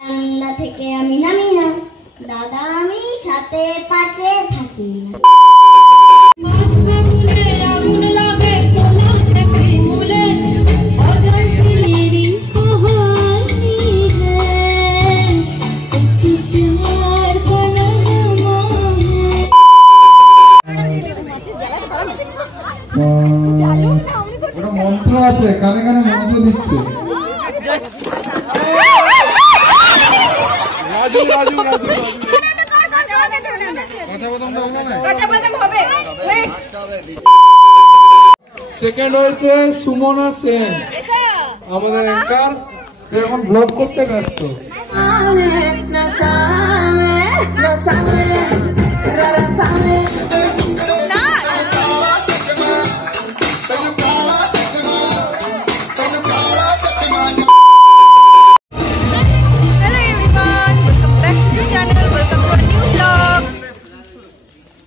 রান্না থেকে আমি নামি না, দাদা আমি সাথে পাচে থাকি না। মন্ত্র আছে, কানে কানে মন্ত্র দিচ্ছে। সেকেন্ড হয়েছে সুমনা সেন, আমাদের অ্যাঙ্কার। সে এখন ব্লগ করতে ব্যস্ত।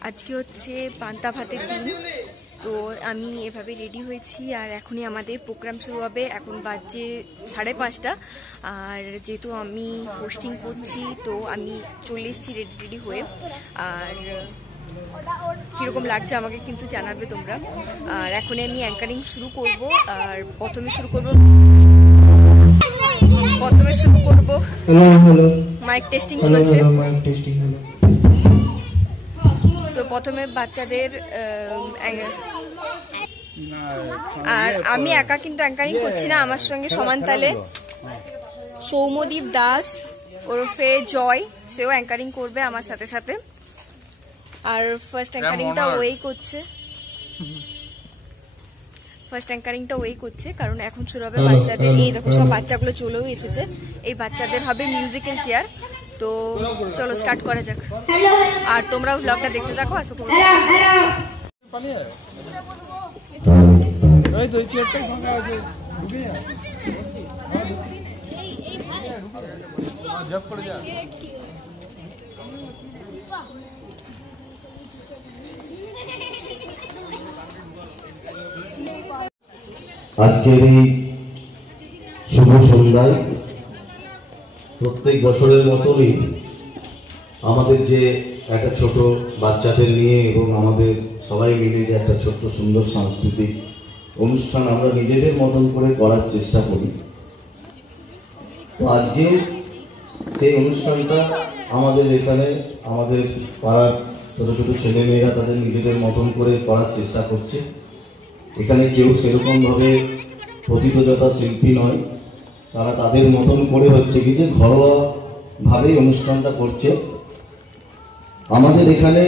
আজকে হচ্ছে পান্তা ভাতের দিন, তো আমি এভাবে রেডি হয়েছি আর এখনই আমাদের প্রোগ্রাম শুরু হবে। এখন বাজে 5:30, আর যেহেতু আমি হোস্টিং করছি তো আমি চলে এসেছি রেডি হয়ে। আর কীরকম লাগছে আমাকে কিন্তু জানাবে তোমরা। আর এখনই আমি অ্যাঙ্কারিং শুরু করব। আর প্রথমে শুরু করব মাইক টেস্টিং চলছে। তো প্রথমে বাচ্চাদের আর আমি একা কিন্তু অ্যাঙ্কারিং করছি না, আমার সঙ্গে সমানতালে সৌম্যদীপ দাস ওরফে জয়, সেও অ্যাঙ্কারিং করবে আমার সাথে সাথে। আর ফার্স্ট অ্যাঙ্কারিংটা ওই করছে কারণ এখন শুরু হবে বাচ্চাদের। এই দেখো সব বাচ্চাগুলো চলেও এসেছে। এই বাচ্চাদের হবে মিউজিক্যাল চেয়ার। তো চলো স্টার্ট করা যাক। আর তোমরাও ব্লগটা দেখতে থাকো, আশা করি। আজকের এই শুভ সন্ধ্যায় প্রত্যেক বছরের মতনই আমাদের যে একটা ছোট বাচ্চাদের নিয়ে এবং আমাদের সবাই মিলে যে একটা ছোট্ট সুন্দর সাংস্কৃতিক অনুষ্ঠান আমরা নিজেদের মতন করে করার চেষ্টা করি। তো আজকে সেই অনুষ্ঠানটা আমাদের এখানে আমাদের পাড়ার ছোট ছোট ছেলেমেয়েরা তাদের নিজেদের মতন করে করার চেষ্টা করছে। এখানে কেউ সেরকমভাবে প্রতিযোগিতা শিল্পী নয়, তারা তাদের মতন করে হচ্ছে কি যে ঘরোয়া ভাবেই অনুষ্ঠানটা করছে। আমাদের এখানে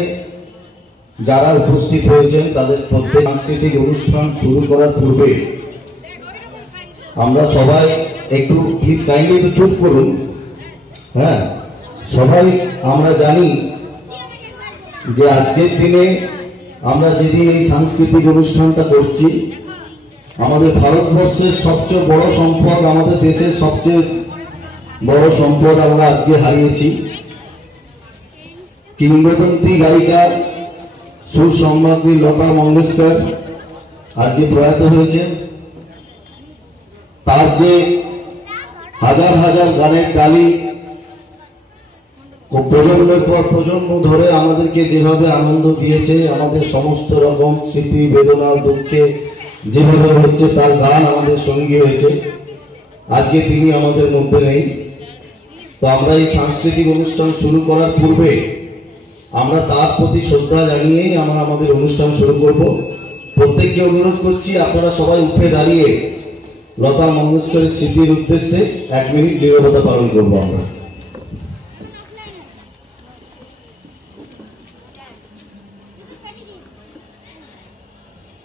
যারা উপস্থিত হয়েছেন তাদের প্রত্যেক সাংস্কৃতিক অনুষ্ঠান শুরু করার পূর্বে আমরা সবাই একটু প্লিজ কাইন্ডলি একটু চুপ করুন। হ্যাঁ, সবাই আমরা জানি যে আজকের দিনে আমরা যেদিন এই সাংস্কৃতিক অনুষ্ঠানটা করছি, আমাদের ভারতবর্ষের সবচেয়ে বড় সম্পদ, আমাদের দেশের সবচেয়ে বড় সম্পদ আমরা আজকে হারিয়েছি। কিংবদন্তি গায়িকা সুরসম্রাজ্ঞী লতা মঙ্গেশকর আজকে প্রয়াত হয়েছে। তার যে হাজার হাজার গানের ডালি প্রজন্মের পর প্রজন্ম ধরে আমাদেরকে যেভাবে আনন্দ দিয়েছে, আমাদের সমস্ত রকম স্মৃতি বেদনা দুঃখে যেভাবে হচ্ছে তার গান আমাদের সঙ্গী হয়েছে, আজকে তিনি আমাদের মধ্যে নেই। তো আমরা এই সাংস্কৃতিক অনুষ্ঠান শুরু করার পূর্বে আমরা তার প্রতি শ্রদ্ধা জানিয়েই আমরা আমাদের অনুষ্ঠান শুরু করব। প্রত্যেককে অনুরোধ করছি আপনারা সবাই উঠে দাঁড়িয়ে লতা মঙ্গেশকরের স্মৃতির উদ্দেশ্যে 1 মিনিট নীরবতা পালন করবো। আমরা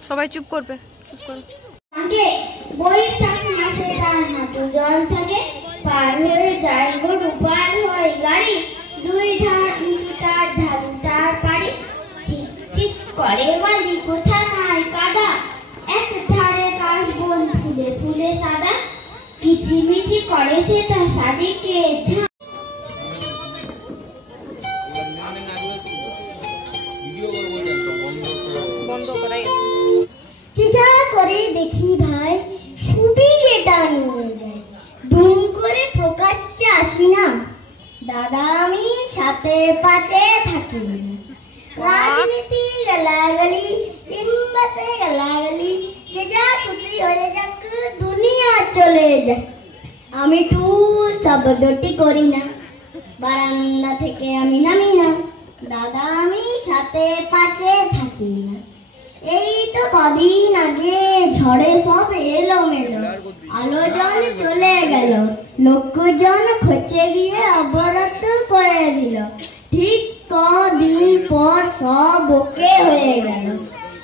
সবাই চুপ করবে, চুপ করো। বৈশাখ মাসে তার হাঁটু জল থাকে, পার হয়ে যায় গরু, পার হয় গাড়ি, দুই তার ঢালু তার পাড়ি, চিক চিক করে বালি কোথা নাই কাদা, এক ধারে কাশ বন ফুলে ফুলে সাদা, কিচিমিচি করে সে তার শাড়িকে বন্ধ করাই আছে। চিঠা করে দেখি ভাই, ছুটি এটা নিয়ে যায়, দুম করে প্রকাশ্যে আসি না দাদা আমি সাথে পাঁচে থাকি না। রাজনীতি গালাগালি কিংবা সে গালাগালি যে যা খুশি হয়ে যাক দুনিয়া চলে যাক আমি টুল শব্দটি করি না বারান্দা থেকে আমি নামি না দাদা আমি সাথে পাঁচে থাকি না। এই তো কদিন আগে ঝড়ে সব এলো মেলো আলোজন চলে গেল লোকজন খচে গিয়ে অবরত করে দিল ঠিক কদিন পর সব ওকে হয়ে গেল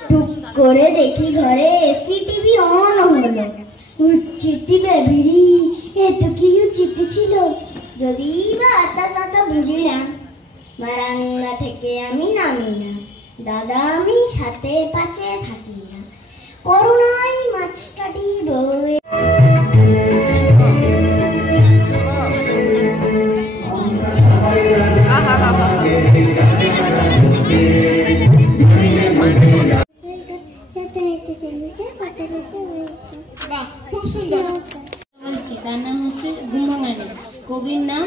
টুক করে দেখি ঘরে এসি টিভি অন হলো চিঠিবে বিড়ি এ তো কি চিঠি ছিল যদি বা আতা সাতা বুঝি না বারান্দা থেকে আমি নামি না দাদা আমি সাথে পাঁচে থাকি না করোনায় মাছ কাটি বয়ে খুব সুন্দর বলছি তার নাম হচ্ছে ঘুমভাঙানি কবির নাম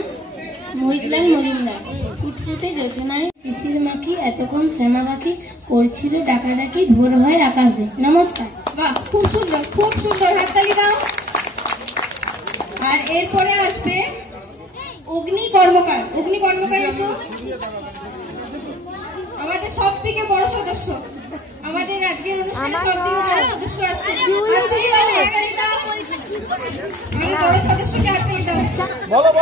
মহিতলাল মজুমদার ফুটফুটে যোজনায় শিশির মাখি এতক্ষণ শ্যামা পাখি করছিল ডাকাডাকি ভোর হয় আকাশে। নমস্কার। বাহ খুব সুন্দর হাততালি দাও। আর এরপরে আসবে অগ্নি কর্মকার তো আমাদের সব থেকে বড় সদস্য আমাদের আজকের অনুষ্ঠানে সব থেকে বড় সদস্য আসছে আমাদের বড় সদস্যকে হাততালি দাও। বলো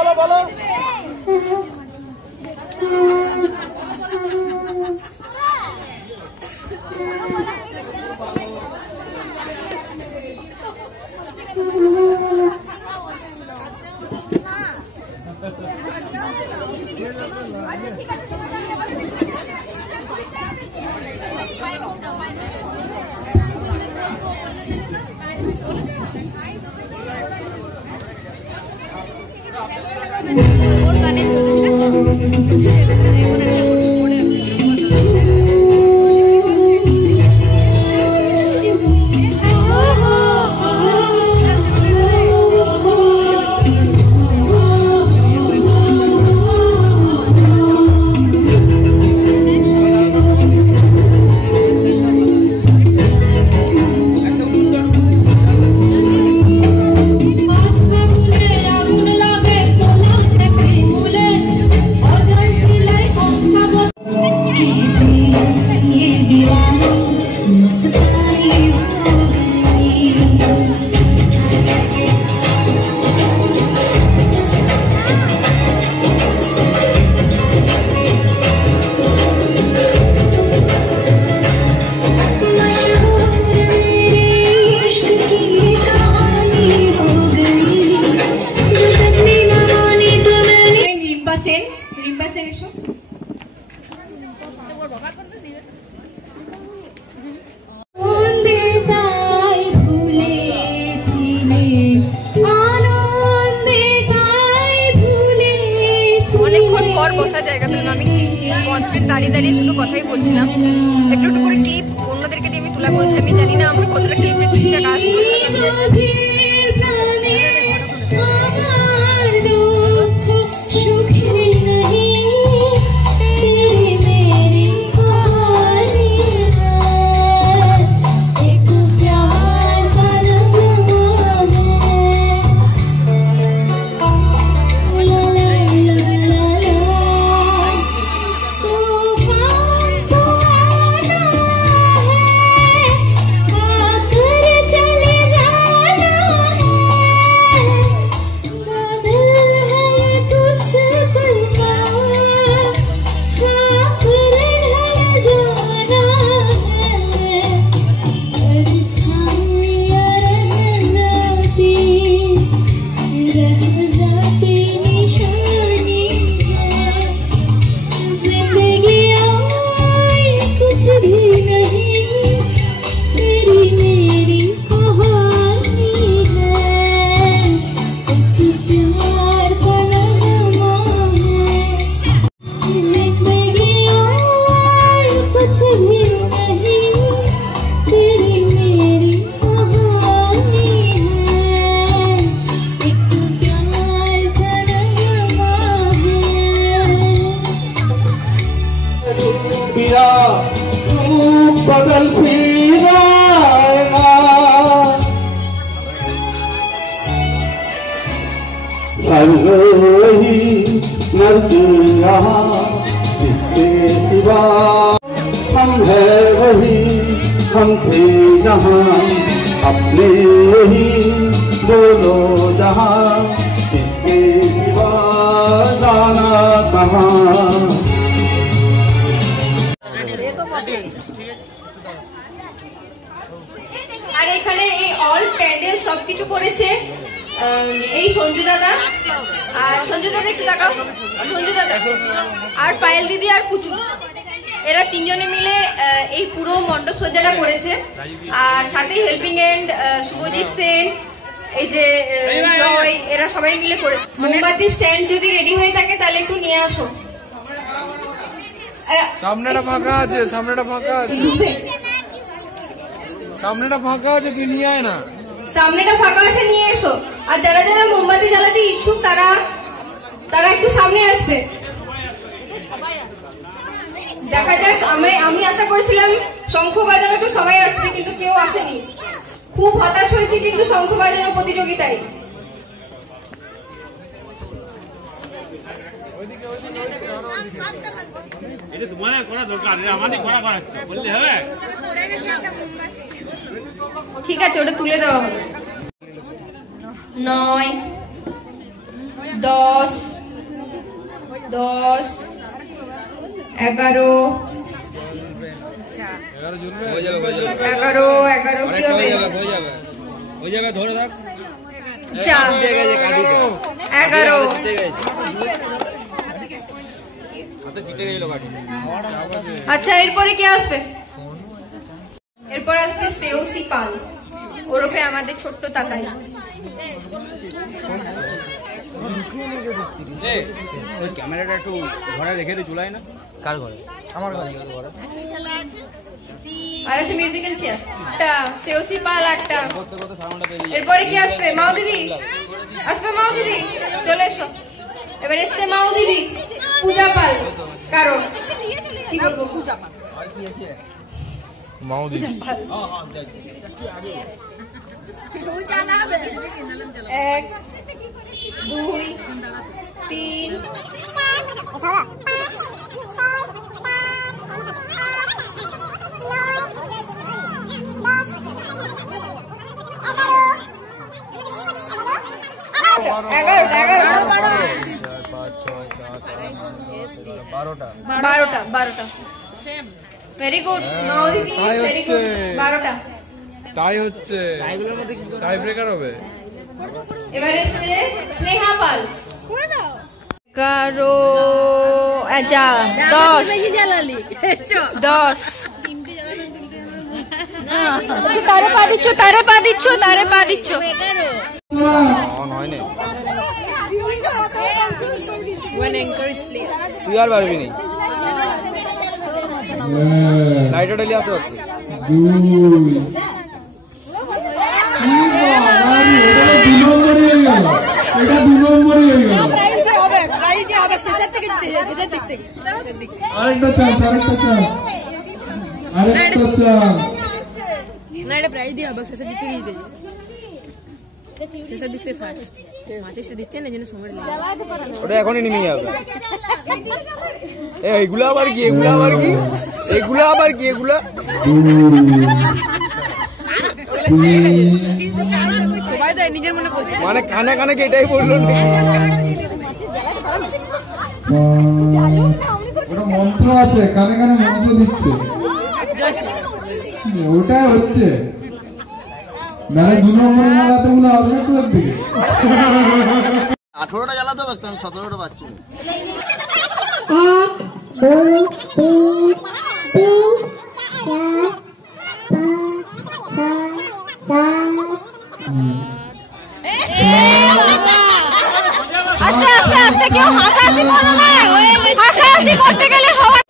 বসার জায়গা পেলাম আমি কনসার্ট দাঁড়িয়ে শুধু কথাই বলছিলাম একটু করে ক্লিপ অন্যদেরকে দিয়ে আমি তোলা করেছি আমি জানি না আমার কতটা ক্লিপের ঠিকঠাক আসবে स्वर्ग वही नरक यहाँ इसके सिवा हम है वही हम थे जहाँ अपने यही बोलो जहाँ इसके सिवा जाना कहाँ। আর এখানে এই অল প্যান্ডেল সবকিছু করেছে এই সঞ্জু দাদা। আর সঞ্জু দাদা একটু দেখাও, সঞ্জু দাদা আর পায়েল দিদি আর কুচু, এরা তিনজনে মিলে এই পুরো মণ্ডপ সজ্জাটা করেছে। আর সাথে হেল্পিং হ্যান্ড শুভজিৎ সেন, এই যে জয়, এরা সবাই মিলে করেছে। মোমবাতি স্ট্যান্ড যদি রেডি হয়ে থাকে তাহলে একটু নিয়ে আসো। সামনেটা ফাঁকা আছে, সামনেটা ফাঁকা আছে, সামনেটা ফাঁকা আছে, তুই নিয়ে আয় না। সামনেটা ফাঁকা আছে, নিয়ে এসো। আর যারা যারা মোমবাতি জ্বালাতে ইচ্ছুক তারা একটু সামনে আসবে। দেখা যাক, আমি আশা করেছিলাম শঙ্খ বাজানো তো সবাই আসবে, কিন্তু কেউ আসেনি। খুব হতাশ হয়েছি কিন্তু শঙ্খ বাজানো প্রতিযোগিতায়। ঠিক আছে, ওটা তুলে দেওয়া হবে। 9, 10, 11, 11 কি হবে? হয়ে যাবে, ধরে থাক। 11 আচ্ছা, এরপরে কে আসবে? এরপর আসবে শ্রেয়সী পাল, ওরফে আমাদের ছোট্ট তাকাই। ক্যামেরাটা একটু ঘরে রেখে দিয়ে চুলাই না। কার ঘরে? আমার ঘরে। আর আছে মিউজিক্যাল চেয়ার, শ্রেয়সী পাল 8টা। এরপরে কি আসবে? মাও দিদি আসবে, মাও দিদি চলে এসো। এবার এসছে মাও দিদি, পূজা পাল। কারণ কি বলবো, পূজা পাল, মাও দিদি। 1, 2, 3, বারোটা। ভেরি গুড মাও দিদি, ভেরি গুড। 12টা টাই হচ্ছে, টাই ব্রেকার হবে। এবার এসছে স্নেহা পাল। 11, 10। তারে পা দিচ্ছ। তুই আর পারবি নি, লাইটটা ডেলি আসতে পারতি। আরেকটা চান্স। না, এটা প্রাইজ দিয়ে হবে, শেষের দিক থেকে দিতে, শেষের দিক থেকে ফার্স্ট মাচিসটা দিচ্ছেন, এই জন্য সময় লাগে। ওটা এখনই নেমে যাবে। এইগুলো আবার কি? এগুলো সবাই দেয় নিজের মনে করছে, মানে কানে কানে কি এটাই বললো না? ওটা মন্ত্র আছে, কানে কানে মন্ত্র দিচ্ছে, ওটা হচ্ছে। মানে 2 নম্বরে জ্বালাতে গুলো আসবে তো দিকে। 18টা জ্বালাতে হবে, আমি 17টা পাচ্ছি। 1, 2, 3, 4, 5, 6, 7। আস্তে কেউ হাসাহাসি করো না, হাসাহাসি করতে গেলে হওয়া।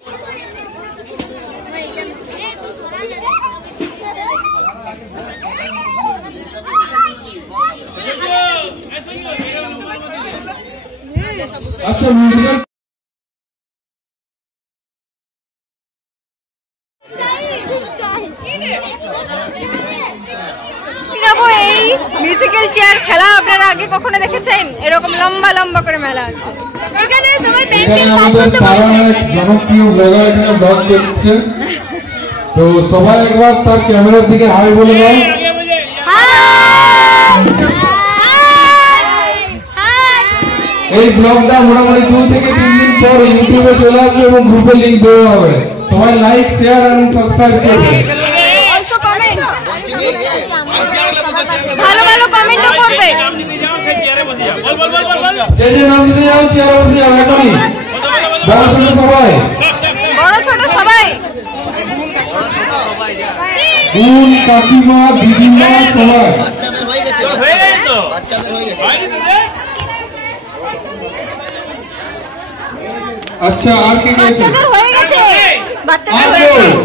আচ্ছা, মিউজিক্যাল এই মিউজিক্যাল চেয়ার খেলা আপনারা আগে কখনো দেখেছেন? এরকম লম্বা লম্বা করে মেলা আছে। এখানে সবাই এখানে আমাদের পাড়ার এক জনপ্রিয় ব্লগার এখানে ব্লগ করছে, তো সবাই একবার তার ক্যামেরার দিকে হাই বলে দাও। এই ব্লগটা মোটামুটি 2 থেকে 3 দিন পর ইউটিউবে চলে আসবে এবং গ্রুপে লিংক দেওয়া হবে। সবাই লাইক, শেয়ার এবং সাবস্ক্রাইব করবে। ভালো ভালো কমেন্টও করবে। যে যে নাম দিতে যাও চেয়ারে বসে যাও এখনই। বড় ছোট সবাই, বড় ছোট সবাই, বোন, কাকিমা, দিদিমা সবাই। আচ্ছা আর কি বাচ্চাদের হয়ে গেছে, বাচ্চাদের হয়ে গেছে।